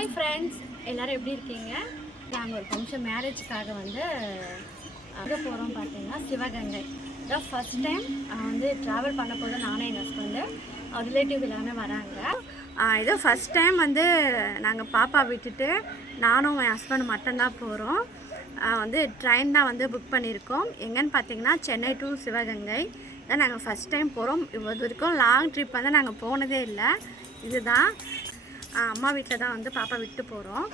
Hi friends, எல்லோரும் எப்படி இருக்கீங்க? நாங்கள் ஒரு ஃபங்க்ஷன் மேரேஜுக்காக வந்து அங்கே போகிறோம். பார்த்தீங்கன்னா சிவகங்கை தான் ஃபஸ்ட் டைம் வந்து ட்ராவல் பண்ண போது நானும் எங்கள் ஹஸ்பண்டு ரிலேட்டிவ் எல்லாமே வராங்க. இதோ ஃபஸ்ட் டைம் வந்து நாங்கள் பாப்பா விட்டுட்டு நானும் என் ஹஸ்பண்ட் மட்டும்தான் போகிறோம். வந்து ட்ரெயின் தான் வந்து புக் பண்ணியிருக்கோம். எங்கன்னு பார்த்தீங்கன்னா சென்னை டு சிவகங்கை தான் நாங்கள் ஃபஸ்ட் டைம் போகிறோம். இது வரைக்கும் லாங் ட்ரிப் வந்து நாங்கள் போனதே இல்லை. இதுதான் அம்மா வீட்டில் தான் வந்து பாப்பா விட்டு போகிறோம்.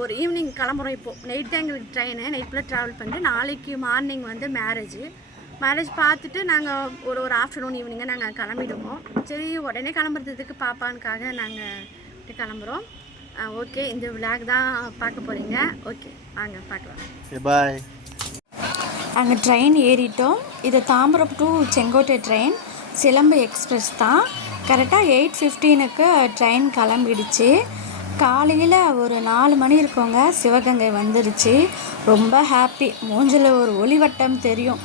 ஒரு ஈவினிங் கிளம்புறோம். இப்போது நைட் தான் எங்களுக்கு ட்ரெயினு. நைட்டில் ட்ராவல் பண்ணிட்டு நாளைக்கு மார்னிங் வந்து மேரேஜ் பார்த்துட்டு நாங்கள் ஒரு ஆஃப்டர்நூன் ஈவினிங்காக நாங்கள் கிளம்பிடுவோம். சரி, உடனே கிளம்புறதுக்கு பாப்பானுக்காக நாங்கள் கிளம்புறோம். ஓகே, இந்த விளாக் தான் பார்க்க போகிறீங்க. ஓகே, வாங்க பார்க்கலாம். பாய். அங்கே ட்ரெயின் ஏறிட்டோம். இது தாம்பரம் டு செங்கோட்டை ட்ரெயின், சிலம்பு எக்ஸ்பிரஸ் தான். கரெக்டாக 8:15க்கு ட்ரெயின் கிளம்பிடுச்சு. காலையில் ஒரு 4 மணி இருக்கோங்க, சிவகங்கை வந்துடுச்சு. ரொம்ப ஹாப்பி. மூஞ்சில் ஒரு ஒளிவட்டம் தெரியும்.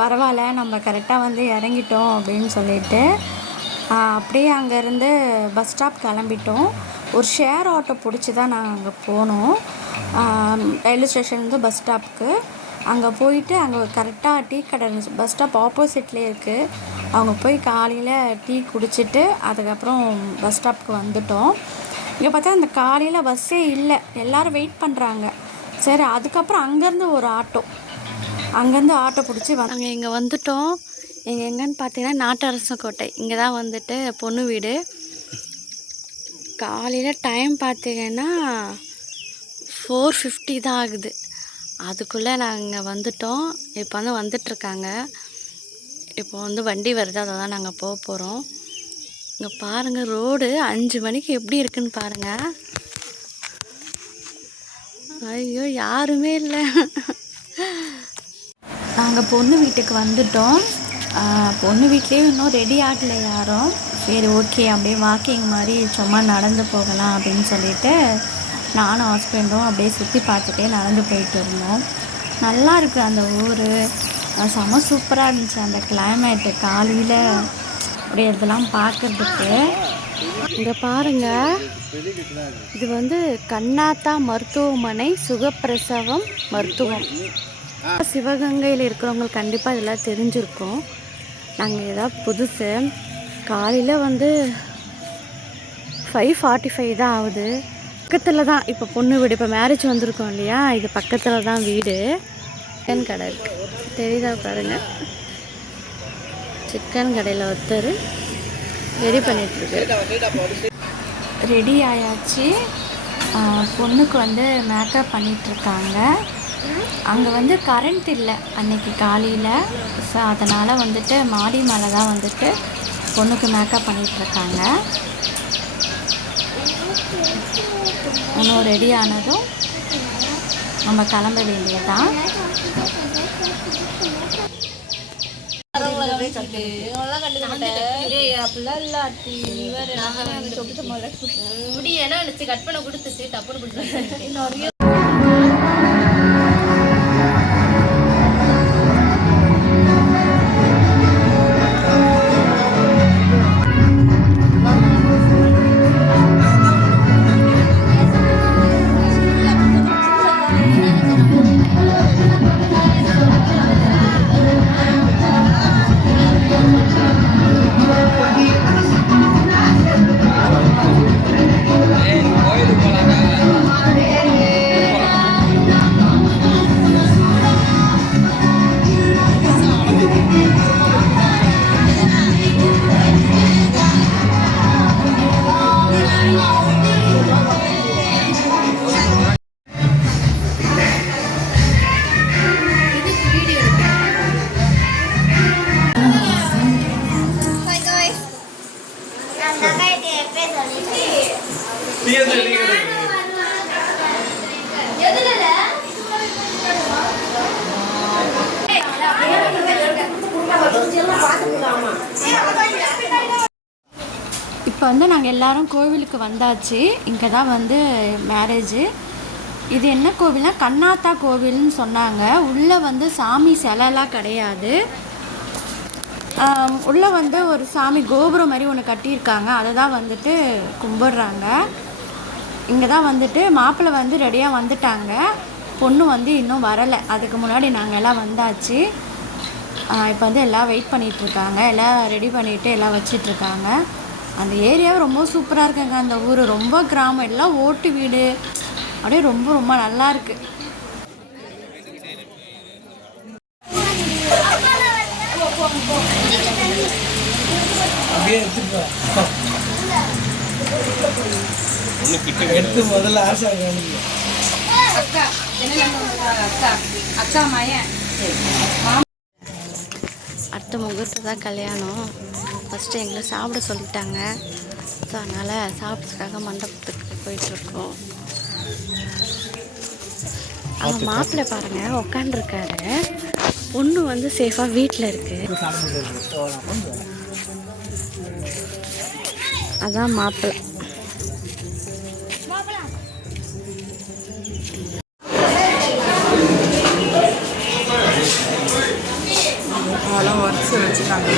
பரவாயில்ல, நம்ம கரெக்டாக வந்து இறங்கிட்டோம் அப்படின்னு சொல்லிட்டு அப்படியே அங்கேருந்து பஸ் ஸ்டாப் கிளம்பிட்டோம். ஒரு ஷேர் ஆட்டோ பிடிச்சி தான் நாங்கள் அங்கே போனோம். ரயில்வே ஸ்டேஷன்லேருந்து பஸ் ஸ்டாப்புக்கு அங்கே போயிட்டு அங்கே கரெக்டாக டீ கடை இருந்துச்சு. பஸ் ஸ்டாப் ஆப்போசிட்லேயே இருக்குது. அவங்க போய் காலையில் டீ குடிச்சிட்டு அதுக்கப்புறம் பஸ் ஸ்டாப்புக்கு வந்துட்டோம். இங்கே பார்த்தா அந்த காலையில் பஸ்ஸே இல்லை, எல்லோரும் வெயிட் பண்ணுறாங்க. சரி, அதுக்கப்புறம் அங்கேருந்து ஒரு ஆட்டோ பிடிச்சி நாங்கள் இங்கே வந்துட்டோம். இங்கே எங்கன்னு பார்த்தீங்கன்னா நாட்டரசங்கோட்டை, இங்கே தான் வந்துட்டு பொண்ணு வீடு. காலையில் டைம் பார்த்தீங்கன்னா 4:50 தான் ஆகுது. அதுக்குள்ளே நாங்கள் வந்துட்டோம். இப்போ வந்து வந்துட்டுருக்காங்க. இப்போ வந்து வண்டி வருது, அதை தான் நாங்கள் போக போகிறோம். இங்கே பாருங்கள், ரோடு 5 மணிக்கு எப்படி இருக்குன்னு பாருங்கள். ஐயோ, யாருமே இல்லை. நாங்கள் பொண்ணு வீட்டுக்கு வந்துட்டோம். பொண்ணு வீட்லேயும் இன்னும் ரெடி ஆகலை யாரும். சரி, ஓகே, அப்படியே வாக்கிங் மாதிரி சும்மா நடந்து போகலாம் அப்படின்னு சொல்லிட்டு நானும் ஹஸ்பண்டும் அப்படியே சுற்றி பார்த்துட்டே நடந்து போயிட்டு இருந்தோம். நல்லா இருக்குது அந்த ஊர். செம்ம சூப்பராக இருந்துச்சு அந்த கிளைமேட்டு. காலையில் அப்படியே இதெல்லாம் பார்க்குறதுக்கு. இங்கே பாருங்கள், இது வந்து கண்ணாத்தா மருத்துவமனை சுகப்பிரசவம் மருத்துவம். சிவகங்கையில் இருக்கிறவங்களுக்கு கண்டிப்பாக இதெல்லாம் தெரிஞ்சிருக்கும். நாங்கள் ஏதாவது புதுசு. காலையில் வந்து 5:45 தான் ஆகுது. பக்கத்தில் தான் இப்போ பொண்ணு வீடு. இப்போ மேரேஜ் வந்திருக்கோம் இல்லையா, இது பக்கத்தில் தான் வீடு. சிக்கன் கடை இருக்குது, தெரியுதா பாருங்க. சிக்கன் கடையில் ஒருத்தர் ரெடி பண்ணிகிட்ருக்கு. ரெடி ஆயாச்சு. பொண்ணுக்கு வந்து மேக்கப் பண்ணிகிட்ருக்காங்க. அங்கே வந்து கரண்ட் இல்லை அன்னைக்கு காலையில். ஸோ அதனால் வந்துட்டு மாடி மேலே தான் வந்துட்டு பொண்ணுக்கு மேக்கப் பண்ணிகிட்ருக்காங்க. இன்னும் ரெடி ஆனதும் நம்ம கிளம்ப வேண்டியதான். கட் பண்ண கொடுத்துச்சு டப்புன்னு. இப்போ வந்து நாங்கள் எல்லோரும் கோவிலுக்கு வந்தாச்சு. இங்கே தான் வந்து மேரேஜு. இது என்ன கோவில்னா கண்ணாத்தா கோவில்னு சொன்னாங்க. உள்ளே வந்து சாமி சிலைலாம் கிடையாது. உள்ளே வந்து ஒரு சாமி கோபுரம் மாதிரி ஒன்று கட்டியிருக்காங்க. அதை தான் வந்துட்டு கும்பிட்றாங்க. இங்கே தான் வந்துட்டு மாப்பிள்ளை வந்து ரெடியாக வந்துட்டாங்க, பொண்ணு வந்து இன்னும் வரலை. அதுக்கு முன்னாடி நாங்கள் எல்லாம் வந்தாச்சு. இப்போ வந்து எல்லாம் வெயிட் பண்ணிகிட்ருக்காங்க, எல்லாம் ரெடி பண்ணிவிட்டு எல்லாம் வச்சிட்ருக்காங்க. அந்த ஏரியாவை ரொம்ப சூப்பராக இருக்குங்க. அந்த ஊர் ரொம்ப கிராமம், எல்லாம் ஓட்டு வீடு, அப்படியே ரொம்ப ரொம்ப நல்லாயிருக்கு. எடுத்து முதல்ல ஆசை அக்கா அக்கா மையன் அடுத்த முகூர்த்தம் தான் கல்யாணம். ஃபஸ்ட்டு எங்களை சாப்பிட சொல்லிட்டாங்க, ஸோ அதனால் சாப்பிட்றதுக்காக மண்டபத்துக்கு போயிட்டுருக்கோம். அவங்க மாப்பிள்ளை பாருங்கள் உட்காண்டிருக்காரு, பொண்ணு வந்து சேஃபாக வீட்டில் இருக்குது. அதான் மாப்பிள்ளை. அதெல்லாம் ஒர்க்ஸ் வச்சுருக்காங்க.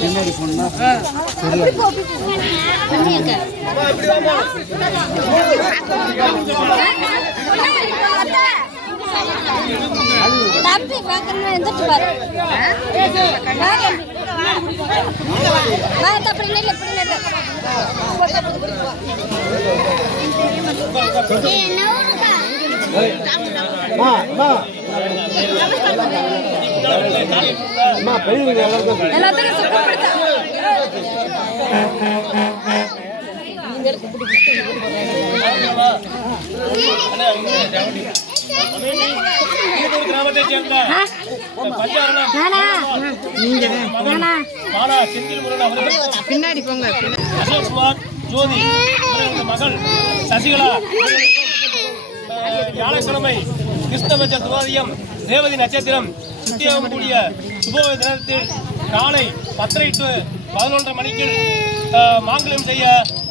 பின்னாடி போனா தப்பி பார்க்கணும் எந்திரிச்சு பாரு தப்பி இல்லை கிராமத்தை சேர்ந்த பின்னாடி போங்க அசோக்குமார் ஜோதி மகள் சசிகலா வியாழக்கிழமை கிறிஸ்தவ துவாதியம் தேவதி நட்சத்திரம் சுத்தியாகவும் கூடிய சுப தினத்தில் காலை 10:30 to 11:30 மணிக்கு மாங்கல்யம் செய்ய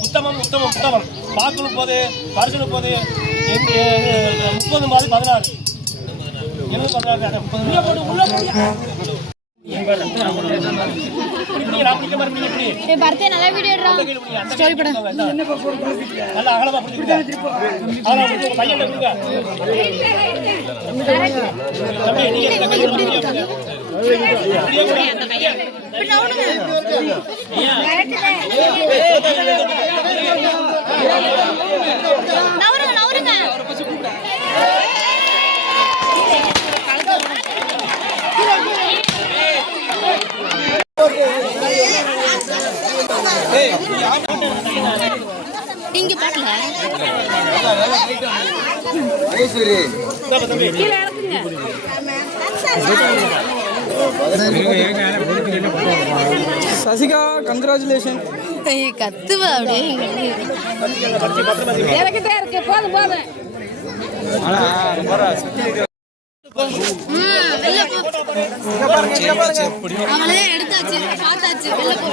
உத்தமம் உத்தமம் உத்தமம். வாக்கு 30, பரிசு 30, 30 மாதம் 16 நல்ல வீடியோ ஸ்டோரி படம் நல்லா அகலமா நவருங்க சசிகா கங்க்ராச்சுலேஷன். கத்துவா அப்படியே எனக்கிட்டே இருக்கு போதும் போதும் அவளே எடுத்தாச்சு பார்த்தாச்சு வெளில போ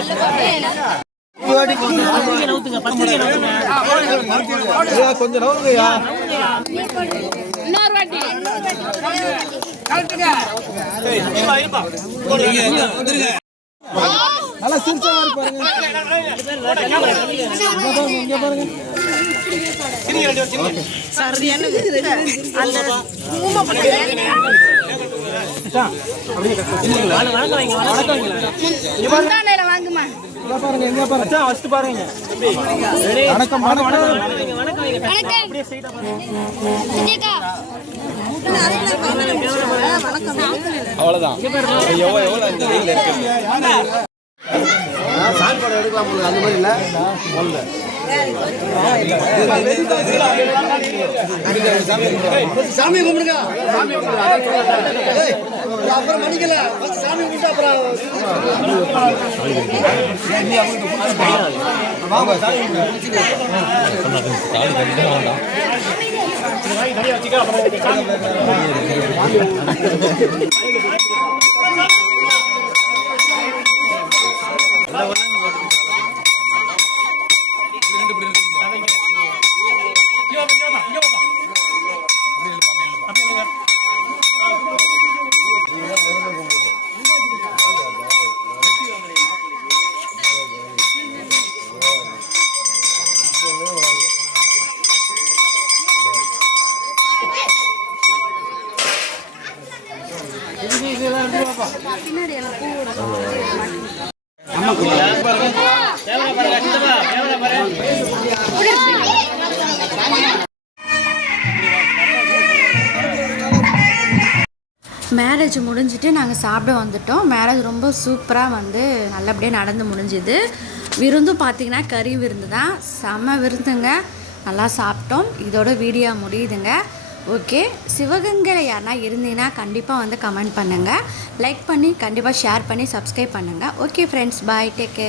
கொஞ்சம் நவுங்கய்யா. இன்னொரு வாட்டி நல்லா சிரிச்ச மாதிரி பாருங்க. இங்க பாருங்க. வாங்குமா இங்க பாருங்க, இங்க பாருங்க. ஃபர்ஸ்ட் பாருங்க. வணக்கம் வணக்கம். அவ்வளவுதான். எவ்வளவு அந்த வெயில்ல இருக்கு. சாப்பாடு எடுக்கலாம் போல அந்த மாதிரி இல்ல. ஒண்ணு. சாமி கும்பிடுங்க. சாமி கும்பிடுங்க. அப்புறம் மணிக்கல. சாமி கும்பிட்டா அப்புறம் வாங்க சாமி கும்பிடுங்க. சாமி கண்டிப்பா வேண்டாம். மேரேஜ் முடிஞ்சிட்டு நாங்கள் சாப்பிட வந்துட்டோம். மேரேஜ் ரொம்ப சூப்பராக வந்து நல்லபடியாக நடந்து முடிஞ்சுது. விருந்தும் பார்த்திங்கன்னா கறி விருந்து தான், செம்ம விருந்துங்க. நல்லா சாப்பிட்டோம். இதோட வீடியோ முடியுதுங்க. ஓகே, சிவகங்கையில் யாருனா இருந்தீங்கன்னா கண்டிப்பாக வந்து கமெண்ட் பண்ணுங்கள், லைக் பண்ணி கண்டிப்பாக ஷேர் பண்ணி சப்ஸ்கிரைப் பண்ணுங்கள். ஓகே ஃப்ரெண்ட்ஸ், பாய், டேக் கேர்.